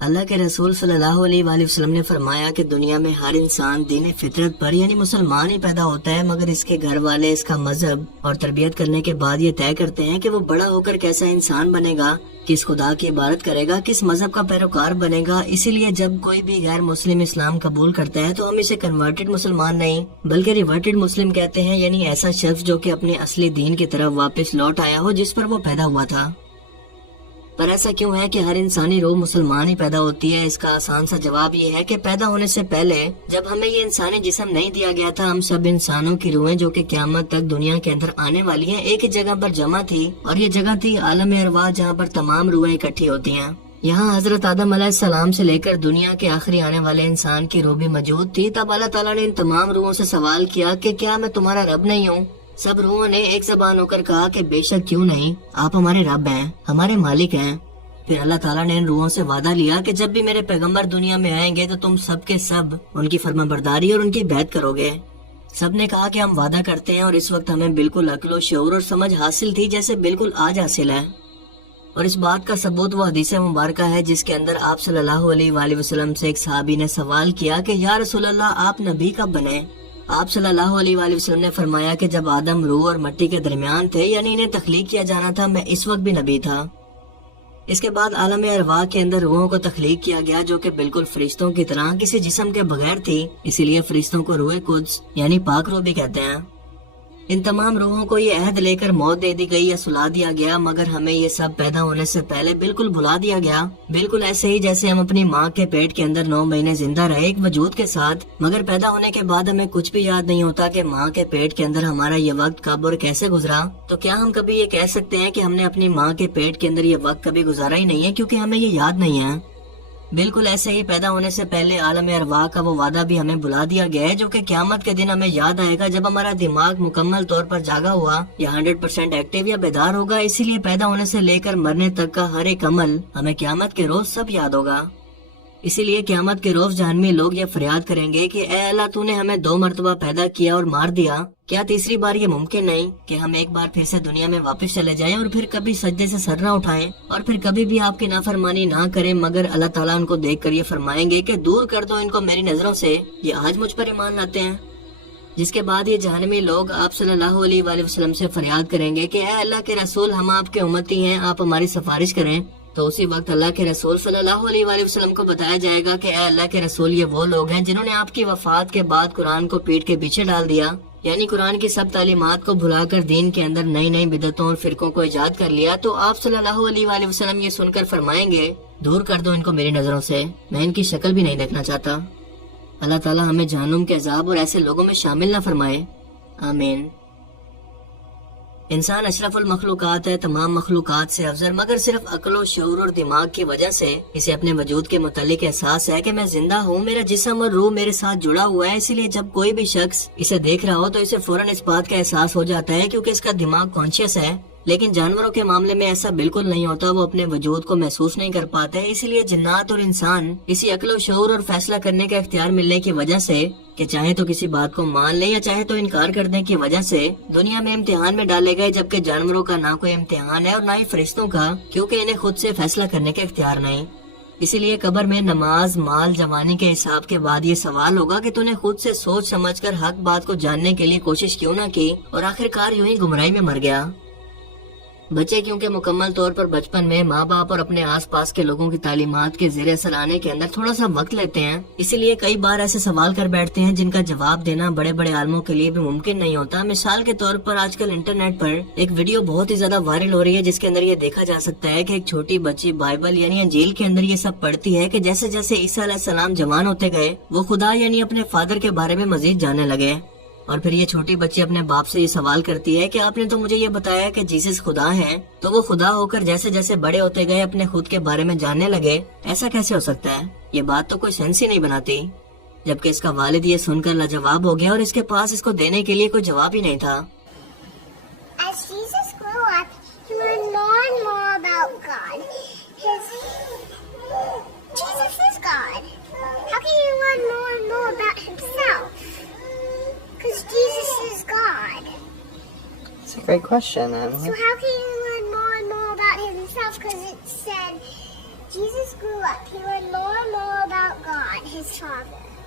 اللہ کے رسول صلی اللہ علیہ وآلہ وسلم نے فرمایا کہ دنیا میں ہر انسان دین فطرت پر یعنی مسلمان ہی پیدا ہوتا ہے، مگر اس کے گھر والے اس کا مذہب اور تربیت کرنے کے بعد یہ طے کرتے ہیں کہ وہ بڑا ہو کر کیسا انسان بنے گا، کس خدا کی عبادت کرے گا، کس مذہب کا پیروکار بنے گا۔ اسی لیے جب کوئی بھی غیر مسلم اسلام قبول کرتا ہے تو ہم اسے کنورٹڈ مسلمان نہیں بلکہ ریورٹڈ مسلم کہتے ہیں، یعنی ایسا شخص جو کہ اپنے اصلی دین کی طرف واپس لوٹ آیا ہو جس پر وہ پیدا ہوا تھا۔ پر ایسا کیوں ہے کہ ہر انسانی روح مسلمان ہی پیدا ہوتی ہے؟ اس کا آسان سا جواب یہ ہے کہ پیدا ہونے سے پہلے جب ہمیں یہ انسانی جسم نہیں دیا گیا تھا، ہم سب انسانوں کی روحیں جو کہ قیامت تک دنیا کے اندر آنے والی ہیں ایک ہی جگہ پر جمع تھی، اور یہ جگہ تھی عالم ارواح جہاں پر تمام روحیں اکٹھی ہوتی ہیں۔ یہاں حضرت آدم علیہ السلام سے لے کر دنیا کے آخری آنے والے انسان کی روح بھی موجود تھی۔ تب اللہ تعالیٰ نے ان تمام روحوں سے سوال کیا کہ کیا میں تمہارا رب نہیں ہوں؟ سب روحوں نے ایک زبان ہو کر کہا کہ بے شک کیوں نہیں، آپ ہمارے رب ہیں، ہمارے مالک ہیں۔ پھر اللہ تعالیٰ نے ان روحوں سے وعدہ لیا کہ جب بھی میرے پیغمبر دنیا میں آئیں گے تو تم سب کے سب ان کی فرما برداری اور ان کی بیعت کرو گے۔ سب نے کہا کہ ہم وعدہ کرتے ہیں، اور اس وقت ہمیں بالکل عقل و شعور اور سمجھ حاصل تھی جیسے بالکل آج حاصل ہے۔ اور اس بات کا ثبوت وہ حدیث مبارکہ ہے جس کے اندر آپ صلی اللہ علیہ وآلہ وسلم سے ایک صحابی نے سوال کیا کہ یا رسول اللہ آپ نبی کب بنے؟ آپ صلی اللہ علیہ وآلہ وسلم نے فرمایا کہ جب آدم روح اور مٹی کے درمیان تھے، یعنی انہیں تخلیق کیا جانا تھا، میں اس وقت بھی نبی تھا۔ اس کے بعد عالم ارواح کے اندر روحوں کو تخلیق کیا گیا جو کہ بالکل فرشتوں کی طرح کسی جسم کے بغیر تھی، اسی لیے فرشتوں کو روح قدس یعنی پاک روح بھی کہتے ہیں۔ ان تمام روحوں کو یہ عہد لے کر موت دے دی گئی یا سلا دیا گیا، مگر ہمیں یہ سب پیدا ہونے سے پہلے بالکل بھلا دیا گیا، بالکل ایسے ہی جیسے ہم اپنی ماں کے پیٹ کے اندر 9 مہینے زندہ رہے ایک وجود کے ساتھ، مگر پیدا ہونے کے بعد ہمیں کچھ بھی یاد نہیں ہوتا کہ ماں کے پیٹ کے اندر ہمارا یہ وقت کب اور کیسے گزرا۔ تو کیا ہم کبھی یہ کہہ سکتے ہیں کہ ہم نے اپنی ماں کے پیٹ کے اندر یہ وقت کبھی گزارا ہی نہیں ہے، کیونکہ ہمیں یہ یاد نہیں ہے۔ بالکل ایسے ہی پیدا ہونے سے پہلے عالم ارواح کا وہ وعدہ بھی ہمیں بلا دیا گیا ہے جو کہ قیامت کے دن ہمیں یاد آئے گا جب ہمارا دماغ مکمل طور پر جاگا ہوا یا 100% ایکٹیو یا بیدار ہوگا۔ اسی لیے پیدا ہونے سے لے کر مرنے تک کا ہر ایک عمل ہمیں قیامت کے روز سب یاد ہوگا۔ اسی لیے قیامت کے روز جہنمی لوگ یہ فریاد کریں گے کہ اے اللہ تو نے ہمیں 2 مرتبہ پیدا کیا اور مار دیا، کیا تیسری بار یہ ممکن نہیں کہ ہم ایک بار پھر سے دنیا میں واپس چلے جائیں اور پھر کبھی سجدے سے سر نہ اٹھائیں اور پھر کبھی بھی آپ کی نافرمانی نہ کریں؟ مگر اللہ تعالیٰ ان کو دیکھ کر یہ فرمائیں گے کہ دور کر دو ان کو میری نظروں سے، یہ آج مجھ پر ایمان لاتے ہیں۔ جس کے بعد یہ جہنمی لوگ آپ صلی اللہ علیہ وآلہ وسلم سے فریاد کریں گے کہ اے اللہ کے رسول ہم آپ کے امتی ہیں، آپ ہماری سفارش کریں۔ تو اسی وقت اللہ کے رسول صلی اللہ علیہ وآلہ وسلم کو بتایا جائے گا کہ اے اللہ کے رسول یہ وہ لوگ ہیں جنہوں نے آپ کی وفات کے بعد قرآن کو پیٹھ کے پیچھے ڈال دیا، یعنی قرآن کی سب تعلیمات کو بھلا کر دین کے اندر نئی نئی بدعتوں اور فرقوں کو ایجاد کر لیا۔ تو آپ صلی اللہ علیہ وآلہ وسلم یہ سن کر فرمائیں گے دور کر دو ان کو میری نظروں سے، میں ان کی شکل بھی نہیں دیکھنا چاہتا۔ اللہ تعالیٰ ہمیں جہنم کے عذاب اور ایسے لوگوں میں شامل نہ فرمائے، آمین۔ انسان اشرف المخلوقات ہے، تمام مخلوقات سے افضل، مگر صرف عقل و شعور اور دماغ کی وجہ سے اسے اپنے وجود کے متعلق احساس ہے کہ میں زندہ ہوں، میرا جسم اور روح میرے ساتھ جڑا ہوا ہے۔ اسی لیے جب کوئی بھی شخص اسے دیکھ رہا ہو تو اسے فوراً اس بات کا احساس ہو جاتا ہے کیونکہ اس کا دماغ کانشیس ہے۔ لیکن جانوروں کے معاملے میں ایسا بالکل نہیں ہوتا، وہ اپنے وجود کو محسوس نہیں کر پاتے۔ اسی لیے جنات اور انسان اسی عقل و شعور اور فیصلہ کرنے کا اختیار ملنے کی وجہ سے کہ چاہے تو کسی بات کو مان لیں یا چاہے تو انکار کرنے کی وجہ سے دنیا میں امتحان میں ڈالے گئے، جبکہ جانوروں کا نہ کوئی امتحان ہے اور نہ ہی فرشتوں کا، کیونکہ انہیں خود سے فیصلہ کرنے کا اختیار نہیں۔ اسی لیے قبر میں نماز، مال، جوانی کے حساب کے بعد یہ سوال ہوگا کہ تو نے خود سے سوچ سمجھ کر حق بات کو جاننے کے لیے کوشش کیوں نہ کی اور آخرکار یوں ہی گمراہی میں مر گیا۔ بچے کیونکہ مکمل طور پر بچپن میں ماں باپ اور اپنے آس پاس کے لوگوں کی تعلیمات کے زیر اثر آنے کے اندر تھوڑا سا وقت لیتے ہیں، اسی لیے کئی بار ایسے سوال کر بیٹھتے ہیں جن کا جواب دینا بڑے بڑے عالموں کے لیے بھی ممکن نہیں ہوتا۔ مثال کے طور پر آج کل انٹرنیٹ پر ایک ویڈیو بہت ہی زیادہ وائرل ہو رہی ہے جس کے اندر یہ دیکھا جا سکتا ہے کہ ایک چھوٹی بچی بائبل یعنی انجیل کے اندر یہ سب پڑھتی ہے کہ جیسے جیسے عیسیٰ علیہ السلام جوان ہوتے گئے وہ خدا یعنی اپنے فادر کے بارے میں مزید جاننے لگے، اور پھر یہ چھوٹی بچی اپنے باپ سے یہ سوال کرتی ہے کہ آپ نے تو مجھے یہ بتایا کہ جیسس خدا ہیں، تو وہ خدا ہو کر جیسے جیسے بڑے ہوتے گئے اپنے خود کے بارے میں جاننے لگے، ایسا کیسے ہو سکتا ہے؟ یہ بات تو کوئی سینس ہی نہیں بناتی۔ جبکہ اس کا والد یہ سن کر لاجواب ہو گیا اور اس کے پاس اس کو دینے کے لیے کوئی جواب ہی نہیں تھا۔ As Jesus grew up, he learned more and more about God. Jesus is God. How can he learn more and more about himself? Because Jesus is God. It's a great question. So how can he learn more and more about himself? Because it said Jesus grew up, he learned his father.